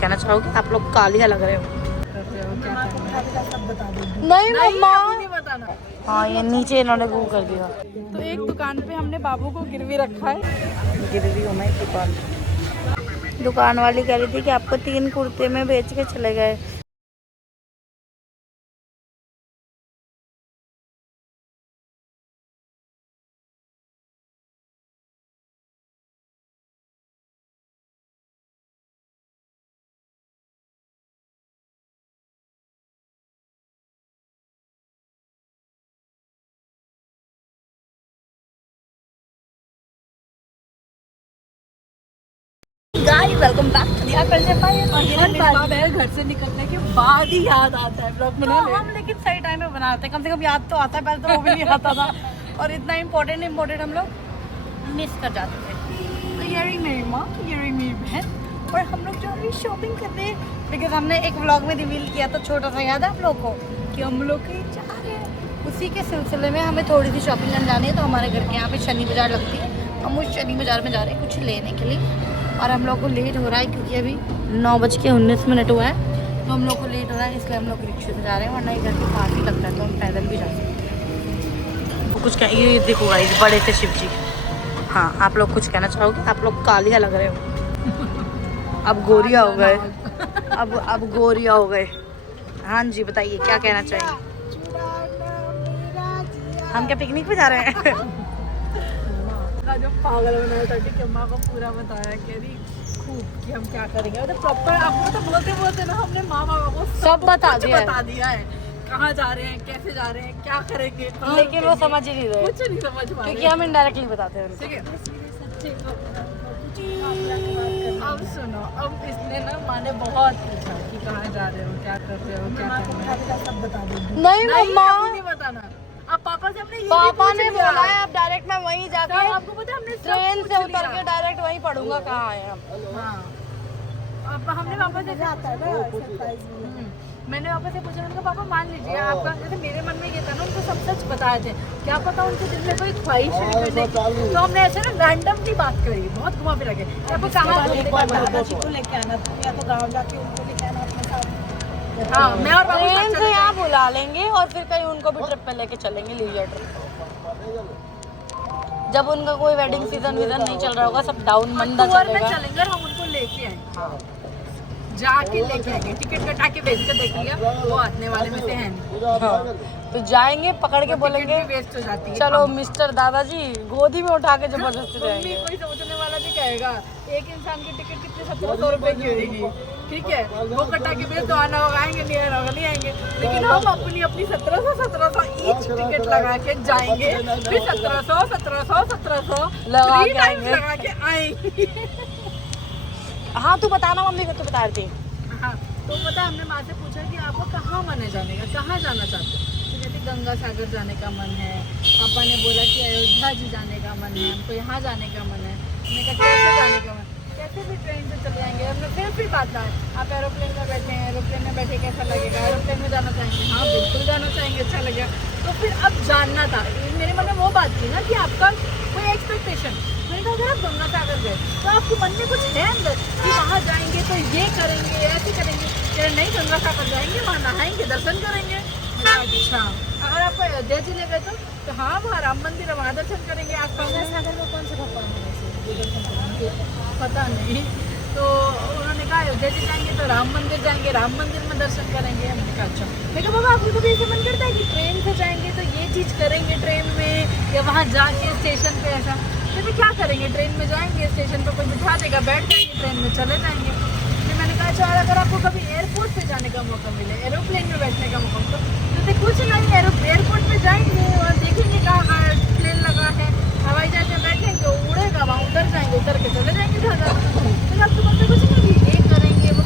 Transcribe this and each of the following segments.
कहना चाहोगे? आप लोग कालिया लग रहे हो। नहीं मम्मा नहीं बताना। हाँ ये नीचे इन्होंने वो कर दिया। तो एक दुकान पे हमने बाबू को गिरवी रखा है। गिरवी हूँ मैं दुकान वाली कह रही थी कि आपको 3 कुर्ते में बेच के चले गए। Guys welcome back to the घर से निकलने के बाद ही याद आता है ब्लॉग बना ले। हम लेकिन सही टाइम पे बनाते हैं, कम से कम याद तो आता है, पहले तो वो भी नहीं आता था और इतना इम्पोर्टेंट हम लोग मिस कर जाते थे। तो इयरिंग मेरी माँ, इयरिंग मेरी बहन, और हम लोग जो अभी शॉपिंग कर रहे हैं बिकॉज हमने एक व्लॉग में रिवील किया था छोटा सा, याद है आप लोग को कि हम लोग कहीं जा रहे हैं। उसी के सिलसिले में हमें थोड़ी सी शॉपिंग करने जानी है। तो हमारे घर के यहाँ पे शनि बाज़ार लगती है, हम उस शनि बाज़ार में जा रहे हैं कुछ लेने के लिए। और हम लोग को लेट हो रहा है क्योंकि अभी 9:19 हुआ है, तो हम लोग को लेट हो रहा है, इसलिए हम लोग रिक्शे से जा रहे हैं, वरना ये घर के पास ही लगता है तो हम पैदल भी जा सकते हैं। तो कुछ कह ये देखो गाइस, बड़े थे शिव जी। हाँ आप लोग कुछ कहना चाहोगे? आप लोग कालिया लग रहे हो। अब गोरिया हो गए, अब गोरिया हो गए। हाँ जी बताइए क्या कहना चाहिए? हम क्या पिकनिक पे जा रहे हैं? जो पागल बनाया था कि अम्मा को पूरा बताया कह रही खूब कि हम क्या करेंगे, मतलब प्रॉपर आपको तो बोलते ना हमने माँ बाबा को सब बता दिया है कहाँ जा रहे हैं, कैसे जा रहे हैं, क्या करेंगे, लेकिन वो समझ ही नहीं रहे, कुछ नहीं समझ पा रहे क्योंकि हम इनडायरेक्टली बताते हैं। ठीक है अब सुनो, अब इसने ना माँ ने बहुत पूछा कि कहाँ जा रहे हो, क्या कर रहे हो, क्या करना है, सब बता देंगे। नहीं मम्मा नहीं बताना। अब पापा से हमने पापा ने बोला है अब डायरेक्ट मैं वहीं जाके आपको पता है हमने ट्रेन से उतर के डायरेक्ट वहीं पढ़ूंगा कहाँ है हम। हाँ अब हमने पापा से आता है ना, मैंने पापा से पूछा, उनका पापा मान लीजिए आपका, जैसे मेरे मन में ये था ना, उनको सब सच बताए थे, क्या पता उनके दिल में कोई ख्वाहिश है करने की। तो हमने ऐसे ना रैंडम की बात करी, बहुत घुमा फिरा के आपको कहाँ लेके आना, या तो गाँव जाके उनको लेके आना अपने साथ। हाँ मैं और ट्रेन से यहाँ बुला लेंगे और फिर कहीं उनको भी ट्रिप पे लेके चलेंगे, लीजर ट्रिप। जब उनका कोई वेडिंग सीजन नहीं चल रहा होगा, सब डाउन मंदा चलेगा, चलेंगे और हम उनको लेके आएंगे, जाके लेके आएंगे, टिकट कटा के भेज के देख लिया वो आने वाले में से है नहीं। हाँ, तो जाएंगे पकड़ के बोलेंगे वेस्ट हो जाती है, चलो मिस्टर दादाजी गोदी में उठा के जबरदस्ती रहेंगे। कोई सोचने वाला भी कहेगा एक इंसान की टिकट कितने 1700 रुपए की होगी, ठीक है, वो कटा के भेज तो आना होगा, आएंगे नहीं आना होगा, नहीं आएंगे, लेकिन हम अपनी 1700 ईच टिकट लगा के जाएंगे, फिर 1700 लगा के आएंगे। हाँ तू बताना मम्मी को, तो बता रही थी। हाँ तो पता हमने माँ से पूछा कि आपको कहाँ मन है जाने का, कहाँ जाना चाहते हो, तो कहते गंगा सागर जाने का मन है। पापा ने बोला कि अयोध्या जी जाने का मन है, हमको यहाँ जाने का मन है। हमने कहा कैसे जाने का मन, कैसे भी ट्रेन से चले जाएंगे। हमने फिर बात है, आप एरोप्लेन में बैठे हैं, एरोप्लेन में बैठे कैसा लगेगा, एरोप्लेन में जाना चाहेंगे, हाँ बिल्कुल जाना चाहेंगे, अच्छा लगेगा। तो फिर अब जानना था, मेरे मन में वो बात थी ना कि आपका कोई एक्सपेक्टेशन, मैंने कहा अगर आप गंगा सागर गए तो आपके मन में कुछ है अंदर कि वहाँ जाएंगे तो ये करेंगे, ऐसे करेंगे। कह नहीं गंगा सागर जाएंगे, वहाँ नहाएंगे, दर्शन करेंगे। अच्छा अगर आपको अयोध्या जी ले गए तो हाँ वहाँ राम मंदिर है, वहाँ दर्शन करेंगे। आसपास सागर में कौन से भगवान है पता नहीं, तो उन्होंने कहा अयोध्या जी जाएंगे तो राम मंदिर जाएंगे, राम मंदिर में दर्शन करेंगे। हमने कहा अच्छा, मैं कहा बाबा आपको कभी ऐसे मन करता है कि ट्रेन से जाएंगे तो ये चीज़ करेंगे ट्रेन में, या वहाँ जाके स्टेशन पे ऐसा, फिर क्या करेंगे, ट्रेन में जाएंगे, स्टेशन पर कोई बिठा देगा, बैठ जाएंगे, ट्रेन में चले जाएंगे। फिर मैंने कहा अच्छा अगर आपको कभी एयरपोर्ट पे जाने का मौका मिले, एरोप्लेन में बैठने का मौका, तो कुछ नहीं, एयरपोर्ट पे जाएंगे और देखेंगे कहाँ प्लेन लगा है, हवाई जहाज में बैठेंगे, उड़ेगा, वहाँ उतर जाएंगे, उतर के चले जाएंगे जहाँ। फिर आपको मतलब कुछ नहीं, ये करेंगे वो,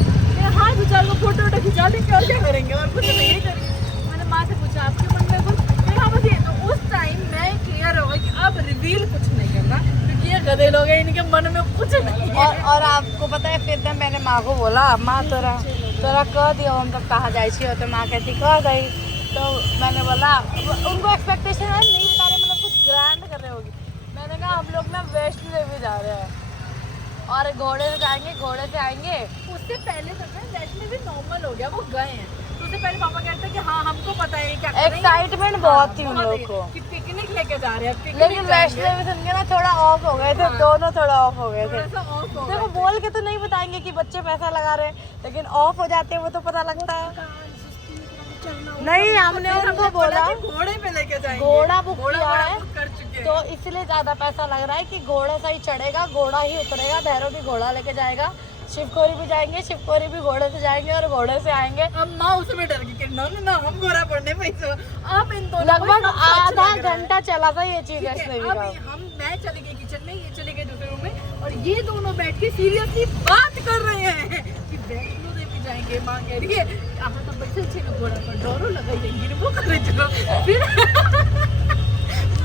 हाँ दो चार को फोटो वोटो खिंचा देंगे और क्या करेंगे, और कुछ नहीं, ये करेंगे। मैंने माँ से पूछा आपके मन में कुछ, हाँ बस ये। तो उस टाइम मैं क्लियर हो गई कि अब रिवील कुछ नहीं करना, क्योंकि ये गधे लोग हैं, इनके मन में कुछ नहीं है। और आपको पता है फिर मैंने माँ को बोला, माँ तोरा कह दिया हम तब कहाँ जाए छी, तो माँ कहती कह गई। तो मैंने बोला उनको एक्सपेक्टेशन है नहीं बता रहे, मतलब कुछ ग्रैंड कर रहे होगी। मैंने कहा हम लोग ना वैष्णो देवी जा रहे हैं। और घोड़े से जाएंगे, घोड़े से आएंगे। उससे पहले तक ना वैष्णो भी नॉर्मल हो गया, वो गए हैं। तो उससे पहले पापा कहते हैं कि हाँ हमको पता है क्या एक्साइटमेंट बहुत थी उन लोग को कि पिकनिक लेके जा रहे हैं। लेकिन वैष्णो भी सुन के ना थोड़ा ऑफ हो गए थे, दोनों थोड़ा ऑफ हो गए थे। देखो बोल के तो नहीं बताएंगे कि बच्चे पैसा लगा रहे हैं, लेकिन ऑफ हो जाते हैं वो तो पता लगता है। नहीं, हमने उनको बोला घोड़े पे लेके जाएंगे, घोड़ा बुक किया है कर चुके हैं। तो इसलिए ज्यादा पैसा लग रहा है कि घोड़े से ही चढ़ेगा, घोड़ा ही उतरेगा, भैरव भी घोड़ा लेके जाएगा, शिवखोरी भी जाएंगे, शिवखोरी भी घोड़े से जाएंगे और घोड़े से आएंगे। अब माँ उसमें डर गई कि ना हम घोड़ा पड़ने पैसे। अब इन दोनों लगभग आधा घंटा चला था ये चीज। मैं चली गई किचन में, ये चले गए दूसरे रूम में, और ये दोनों बैठ के सीरियसली बात कर रहे हैं कि वैष्णो देवी जाएंगे। माँ कह रही है तो बच्चे अच्छे घोड़ा पर डोरो लगाएंगे, वो करे चलो। फिर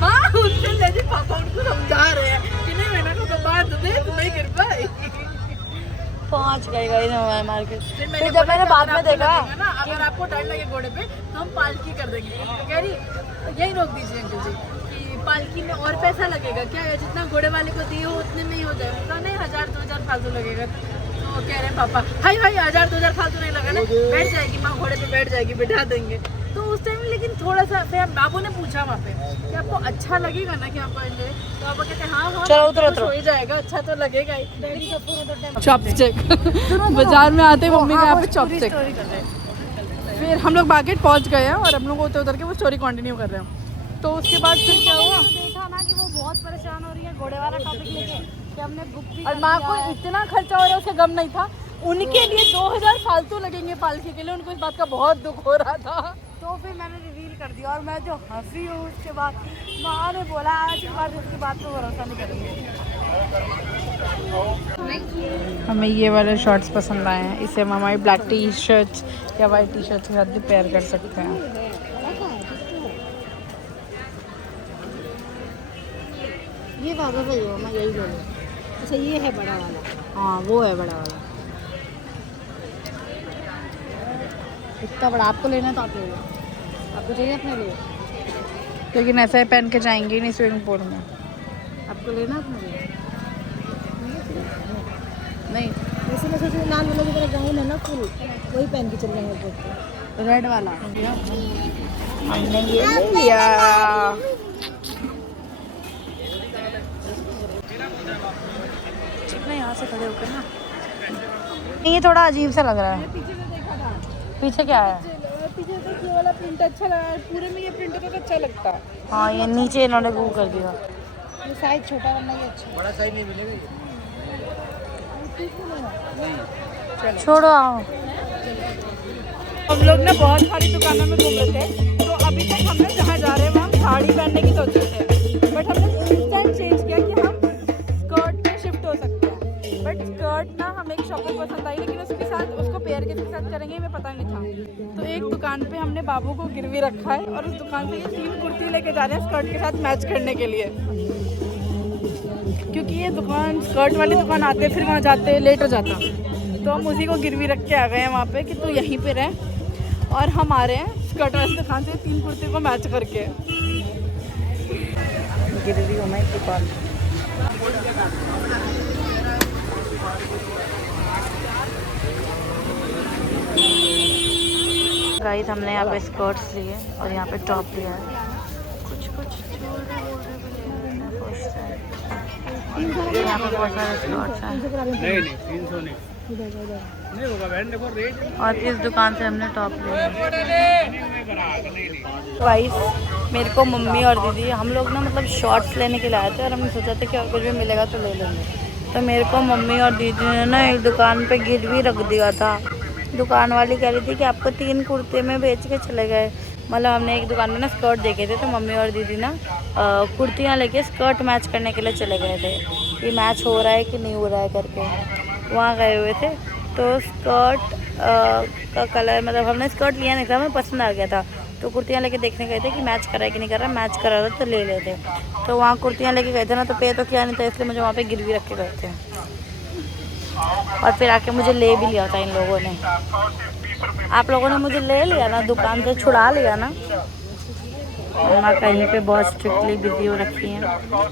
माँ उनसे लेके पापा उनको समझा रहे हैं कि नहीं मैंने को तो बात दे तुम्हें गिर पाए। पहुंच गए मार्केट। फिर जब मैंने बाद में देखा ना, अगर आपको डर लगे घोड़े पे तो हम पालकी कर देंगे। तो कह रही यही रोक दीजिए अंकल जी कि पालकी में और पैसा लगेगा क्या, जितना घोड़े वाले को दिए हो उतने में ही हो जाएगा। नहीं 1000-2000 फालतू लगेगा। तो कह रहे हैं पापा हाई 1000-2000 फालतू नहीं लगाना, बैठ जाएगी माँ घोड़े पे, बैठ जाएगी, बैठा देंगे। तो उस टाइम लेकिन थोड़ा सा फिर बाबू ने पूछा वहाँ पे कि आपको अच्छा लगेगा ना कि आपको एंजॉय, तो पापा कहते हैं हाँ चलो उतरो हो ही जाएगा, अच्छा तो लगेगा ही। चॉपस्टिक बाजार में आते मम्मी के यहाँ पे चॉपस्टिक। फिर हम लोग मार्केट पहुँच गए हैं और हम लोग उतर के वो स्टोरी कंटिन्यू कर रहे हैं। तो उसके बाद फिर क्या हुआ, देखा ना कि वो बहुत परेशान हो रही है घोड़े वाला टॉपिक लेके कि हमने बुक भी और माँ को इतना खर्चा हो रहा है उसका गम नहीं था। उनके लिए 2000 फालतू लगेंगे पालकी के लिए, उनको इस बात का बहुत दुख हो रहा था। तो फिर मैंने रिवील कर दिया और मैं जो हंसी हूँ उसके बाद माँ ने बोला आज के बाद उसकी बात पे भरोसा नहीं करेंगे। हमें ये वाले शॉर्ट्स पसंद आए हैं, इसे हम हमारी ब्लैक टी शर्ट्स या वाइट टी शर्ट्स के साथ भी पेयर कर सकते हैं। ये वाला सही हो, मैं यही बोलूँ। अच्छा ये है बड़ा वाला? हाँ वो है बड़ा वाला। इतना बड़ा आपको लेना तो आप ले लो, आपको चाहिए अपने लिए? लेकिन ऐसा ही पहन के जाएंगे ही नहीं स्विमिंग पूल में। आपको लेना अपने लिए? नहीं वैसे मैं सोच रही लाल वाला की तरह गाउन है ना फुल, वही पहन के चल रहे हैं ऊपर, रेड वाला। हमने ये ले लिया। यहाँ से खड़े होकर ना ये थोड़ा अजीब सा लग रहा है। पीछे से देखा था, पीछे क्या है? पीछे से ये वाला प्रिंट अच्छा लगा, पूरे में ये प्रिंट तो अच्छा लगता है। हाँ ये नीचे इन्होंने गू कर दिया। ये साइज छोटा वाला ये अच्छा, बड़ा साइज नहीं मिलेगी। छोड़ो आओ। हम लोग ना बहुत सारी दुकानों में घूम रहे थे, तो अभी तक हम लोग जहाँ जा रहे हैं वहाँ साड़ी पहनने की सोच रहे थे, बट हमने इंस्टेंट चेंज किया कि हम स्कर्ट में शिफ्ट हो सकते हैं। बट स्कर्ट ना हमें एक शॉप में पसंद आई, लेकिन उसके साथ उसको पेयर के साथ करेंगे हमें पता नहीं था। तो एक दुकान पे हमने बाबू को गिरवी रखा है और उस दुकान से ये 3 कुर्ती लेके जा रहे हैं स्कर्ट के साथ मैच करने के लिए, क्योंकि ये दुकान स्कर्ट वाली दुकान आते फिर वहाँ जाते लेट हो जाता। तो हम उसी को गिरवी रख के आ गए हैं वहाँ पे कि तू यहीं पे रह, और हम आ रहे हैं स्कर्ट वाली दुकान से 3 कुर्ती को मैच करके। गिरवी हूँ मैं दुकान। गाइस हमने यहाँ पे स्कर्ट्स लिए और यहाँ पे टॉप लिया है। कुछ यहाँ पे बहुत सारे स्कर्ट्स हैं। नहीं 300 नहीं होगा बहन, देखो रेट। और इस दुकान से हमने टॉप लिया। गाइस मेरे को मम्मी और दीदी हम लोग ना मतलब शॉर्ट्स लेने के लिए आए थे और हमने सोचा था कि और कुछ भी मिलेगा तो ले लेंगे। तो मेरे को मम्मी और दीदी ने ना एक दुकान पे गिरवी रख दिया था। दुकान वाली कह रही थी कि आपको 3 कुर्ते में बेच के चले गए। मतलब हमने एक दुकान में ना स्कर्ट देखे थे, तो मम्मी और दीदी ना कुर्तियाँ लेके स्कर्ट मैच करने के लिए चले गए थे कि मैच हो रहा है कि नहीं हो रहा है करके। वहाँ गए हुए थे तो स्कर्ट का कलर मतलब हमने स्कर्ट लिया नहीं था, हमें पसंद आ गया था, तो कुर्तियाँ लेके देखने गए थे कि मैच कर रहा है कि नहीं कर रहा। मैच कर रहा था तो ले लेते। तो वहाँ कुर्तियाँ लेके गए थे ना, तो पे तो किया नहीं था, इसलिए मुझे वहाँ पे गिरवी रख के गए थे। और फिर आके मुझे ले भी लिया था इन लोगों ने। आप लोगों ने मुझे ले लिया ना, दुकान से छुड़ा लिया ना। मम्मा कहीं पे बहुत स्ट्रिक्टली बिजी हो रखी हैं,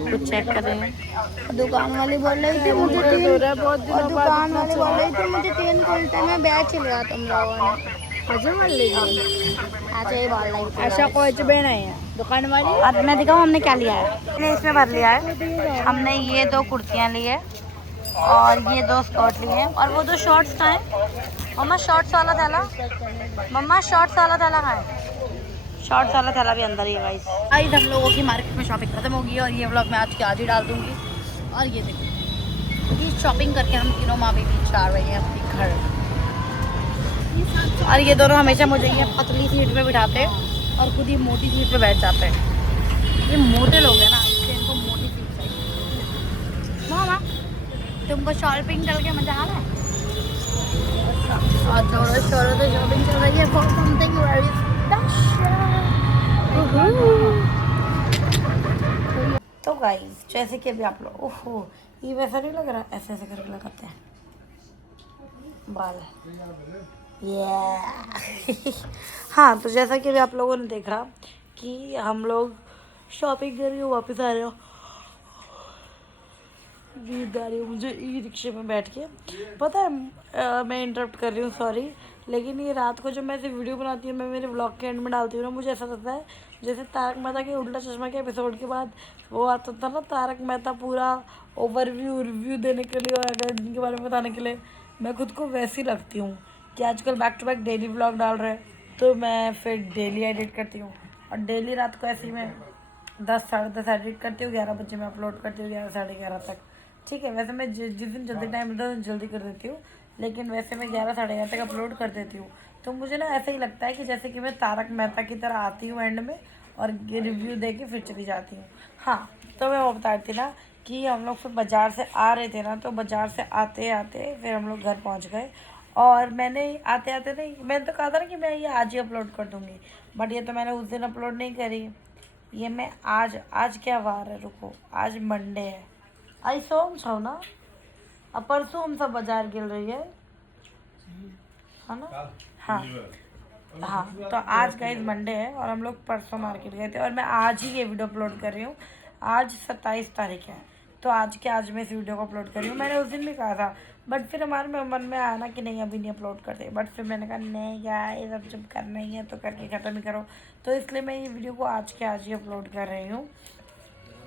कुछ चेक कर रहे हैं। दुकान वाली बोल रही थी मुझे तीन, और दुकान वाली बोल रही थी मुझे 3 घंटे में बैच लिया तुम लोगों ने। हजम कर लीजिए। ऐसे ही बोल रही थी। ऐसा कोच बहन है दुकान वाली। अब मैं दिखाऊँ हमने क्या लिया है। हमने इसमें भर लिया है, हमने ये 2 कुर्तियाँ ली है और ये 2 स्कर्ट लिए हैं, और वो 2 शॉर्ट्स का है। मम्मा शॉर्ट्स वाला थैला, मम्मा शॉर्ट्स वाला थैला कहाँ है? शॉर्ट्स वाला थैला भी अंदर ही है गाइस। आज हम लोगों की मार्केट में शॉपिंग खत्म होगी और ये व्लॉग मैं आज के आज ही डाल दूंगी। और ये देखो ये शॉपिंग करके हम तीनों माँ बेबी जा रहे हैं अपने घर। और ये दोनों हमेशा मुझे ये पतली सीट पे बिठाते हैं और खुद ही मोटी सीट पे बैठ जाते हैं। ये मोटे लोग हैं ना, इसलिए इनको मोटी सीट चाहिए। मामा तुमको शॉपिंग करके मजा आ रहा है? और थोड़ा शोरों से शॉपिंग चल रही है फॉर समथिंग वेरी स्पेशल। तो गाइस जैसे कि अभी आप लोग, ओहो ये वैसा नहीं लग रहा, ऐसे ऐसे करके लगाते हैं बाल। हाँ तो जैसा कि अभी आप लोगों ने देखा कि हम लोग शॉपिंग कर रही हो, वापस आ रहे हो, नींद आ रही हो मुझे ई रिक्शे में बैठ के। पता है मैं इंटरप्ट कर रही हूँ, सॉरी, लेकिन ये रात को जब मैं ऐसे वीडियो बनाती हूँ, मैं मेरे व्लॉग के एंड में डालती हूँ ना, मुझे ऐसा लगता है जैसे तारक मेहता के उल्टा चश्मा के एपिसोड के बाद वो आता था ना, तारक मेहता पूरा ओवरव्यू रिव्यू देने के लिए और अगर इनके बारे में बताने के लिए, मैं खुद को वैसी लगती हूँ कि आजकल back to back daily vlog डाल रहे हैं, तो मैं फिर डेली एडिट करती हूँ और डेली रात को ऐसे ही मैं 10 साढ़े 10 एडिट करती हूँ, 11 बजे मैं अपलोड करती हूँ, 11 साढ़े 11 तक। ठीक है, वैसे मैं जिस दिन जल्दी टाइम मिलता है जल्दी कर देती हूँ, लेकिन वैसे मैं 11 साढ़े 11 तक अपलोड कर देती हूँ। तो मुझे ना ऐसा ही लगता है कि जैसे कि मैं तारक मेहता की तरह आती हूँ एंड में और रिव्यू दे के फिर चली जाती हूँ। हाँ तो मैं वो बता रही थी ना कि हम लोग फिर बाज़ार से आ रहे थे ना, तो बाज़ार से आते आते फिर हम लोग घर पहुँच गए और मैंने आते आते नहीं, मैंने तो कहा था ना कि मैं ये आज ही अपलोड कर दूँगी, बट ये तो मैंने उस दिन अपलोड नहीं करी। ये मैं आज क्या वार है, रुको, आज मंडे है, आई सोम छो ना, अब परसों हम सब बाजार गिल रही है ना। हाँ हाँ तो आज गाइस मंडे है और हम लोग परसों मार्केट गए थे और मैं आज ही ये वीडियो अपलोड कर रही हूँ। आज 27 तारीख है, तो आज के आज मैं इस वीडियो को अपलोड कर रही हूँ। मैंने उस दिन भी कहा था, बट फिर हमारे मन में आया ना कि नहीं अभी नहीं अपलोड करते, बट फिर मैंने कहा नहीं यार अब जब करना ही है तो करके ख़त्म ही करो, तो इसलिए मैं ये वीडियो को आज के आज ही अपलोड कर रही हूँ।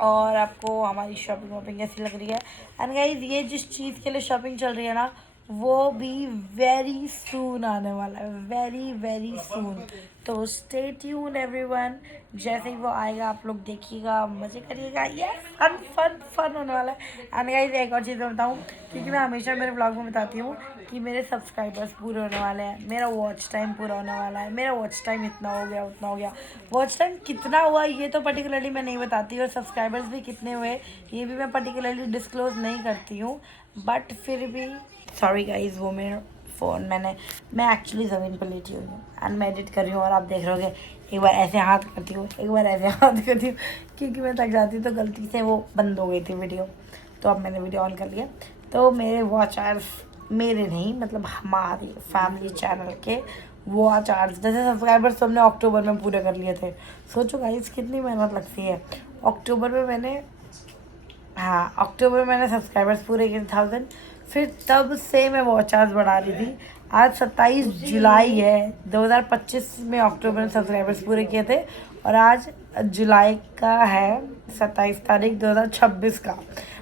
और आपको हमारी शॉपिंग वॉपिंग कैसी लग रही है? एंड गाइज ये जिस चीज़ के लिए शॉपिंग चल रही है ना, वो भी वेरी सून आने वाला है, वेरी वेरी सून। तो स्टे ट्यून एवरीवन, जैसे ही वो आएगा आप लोग देखिएगा, मज़े करिएगा, ये फन फन फन होने वाला है। एंड गाइज एक और चीज़ मैं बताऊँ, क्योंकि मैं हमेशा मेरे व्लॉग में बताती हूँ कि मेरे सब्सक्राइबर्स पूरे होने वाले हैं, मेरा वॉच टाइम पूरा होने वाला है, मेरा वॉच टाइम इतना हो गया उतना हो गया। वॉच टाइम कितना हुआ ये तो पर्टिकुलरली मैं नहीं बताती, और सब्सक्राइबर्स भी कितने हुए ये भी मैं पर्टिकुलरली डिस्क्लोज़ नहीं करती हूँ, बट फिर भी सॉरी गाइज, वो मेरा फ़ोन मैं एक्चुअली ज़मीन पर लेटी हुई हूँ एंड मैं एडिट कर रही हूँ और आप देख रहे होगे एक बार ऐसे हाथ करती हूँ, एक बार ऐसे हाथ करती हूँ, क्योंकि मैं थक जाती हूँ, तो गलती से वो बंद हो गई थी वीडियो, तो अब मैंने वीडियो ऑन कर लिया। तो मेरे वॉचर्स, मेरे नहीं मतलब हमारे फैमिली चैनल के वॉच आवर्स, जैसे सब्सक्राइबर्स तो हमने अक्टूबर में पूरे कर लिए थे। सोचो गाइस कितनी मेहनत लगती है। अक्टूबर में मैंने सब्सक्राइबर्स पूरे किए 1000, फिर तब से मैं वॉच आवर्स बढ़ा रही थी। आज 27 जुलाई है 2025 में अक्टूबर में सब्सक्राइबर्स पूरे किए थे और आज जुलाई का है 27 तारीख 2026 का।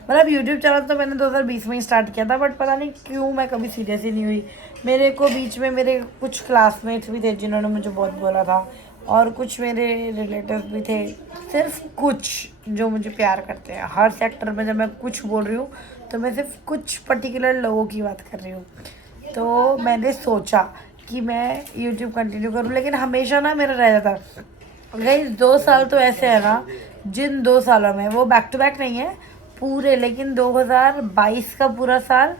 मतलब यूट्यूब चैनल तो मैंने 2020 में ही स्टार्ट किया था, बट पता नहीं क्यों मैं कभी सीरियस ही नहीं हुई। मेरे को बीच में मेरे कुछ क्लासमेट्स भी थे जिन्होंने मुझे बहुत बोला था और कुछ मेरे रिलेटिव्स भी थे, सिर्फ कुछ जो मुझे प्यार करते हैं। हर सेक्टर में जब मैं कुछ बोल रही हूँ तो मैं सिर्फ कुछ पर्टिकुलर लोगों की बात कर रही हूँ। तो मैंने सोचा कि मैं यूट्यूब कंटिन्यू करूँ, लेकिन हमेशा ना मेरा रह जाता। गाइस 2 साल तो ऐसे है ना, जिन 2 सालों में वो बैक टू बैक नहीं है पूरे, लेकिन 2022 का पूरा साल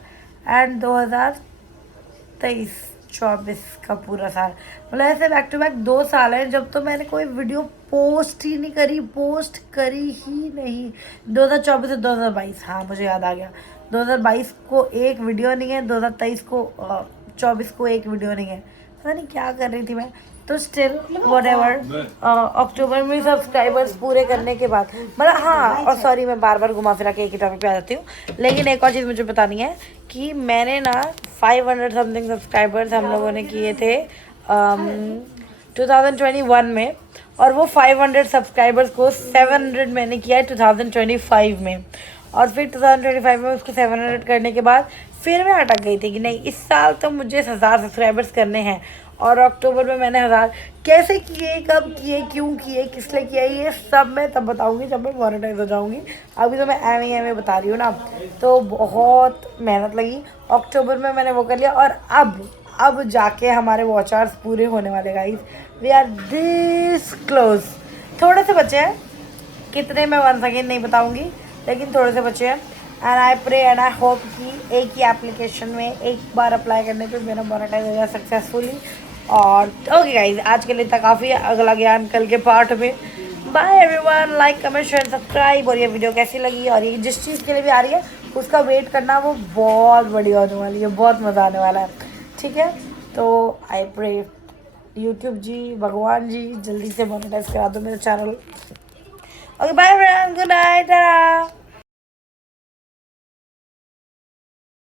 एंड 2023-24 का पूरा साल, मतलब ऐसे बैक टू बैक 2 साल है जब तो मैंने कोई वीडियो पोस्ट ही नहीं करी, पोस्ट करी ही नहीं। 2024 से 2022, हाँ मुझे याद आ गया, 2022 को एक वीडियो नहीं है, 2023 को 24 को एक वीडियो नहीं है, पता नहीं क्या कर रही थी मैं। तो स्टिल व्हाटएवर, अक्टूबर में सब्सक्राइबर्स पूरे करने के बाद मतलब हाँ, और सॉरी मैं बार बार घुमा फिरा के एक ही टॉपिक पे आ जाती हूँ, लेकिन एक और चीज़ मुझे बतानी है कि मैंने ना 500 समथिंग सब्सक्राइबर्स हम लोगों ने किए थे 2021 में, और वो 500 सब्सक्राइबर्स को 700 मैंने किया है 2025 में, और फिर 2025 में उसको 700 करने के बाद फिर मैं अटक गई थी कि नहीं इस साल तो मुझे 1000 सब्सक्राइबर्स करने हैं। और अक्टूबर में मैंने 1000 कैसे किए, कब किए, क्यों किए, किस लिए किया, ये सब मैं तब बताऊंगी जब मैं मोनेटाइज हो जाऊंगी। अभी तो मैं एम बता रही हूँ ना। तो बहुत मेहनत लगी, अक्टूबर में मैंने वो कर लिया, और अब जाके हमारे वॉच आवर्स पूरे होने वाले guys. We are this close. थोड़े से बचे हैं, कितने मैं वन सेकेंड नहीं बताऊंगी, लेकिन थोड़े से बचे हैं। And I pray and I hope कि एक ही एप्लीकेशन में एक बार अप्लाई करने पे मेरा मोनेटाइज हो जाए सक्सेसफुली। और ओके गाइज, आज के लिए इतना काफ़ी है, अगला ज्ञान कल के पार्ट में। Bye everyone, like comment share subscribe. और ये वीडियो कैसी लगी और ये जिस चीज़ के लिए भी आ रही है उसका वेट करना, वो बहुत बढ़िया होने वाली है, बहुत मज़ा आने वाला है, ठीक है। तो आई प्रे यूट्यूब जी, भगवान जी जल्दी से मोनेटाइज करा दो मेरा channel. Okay bye everyone, good night.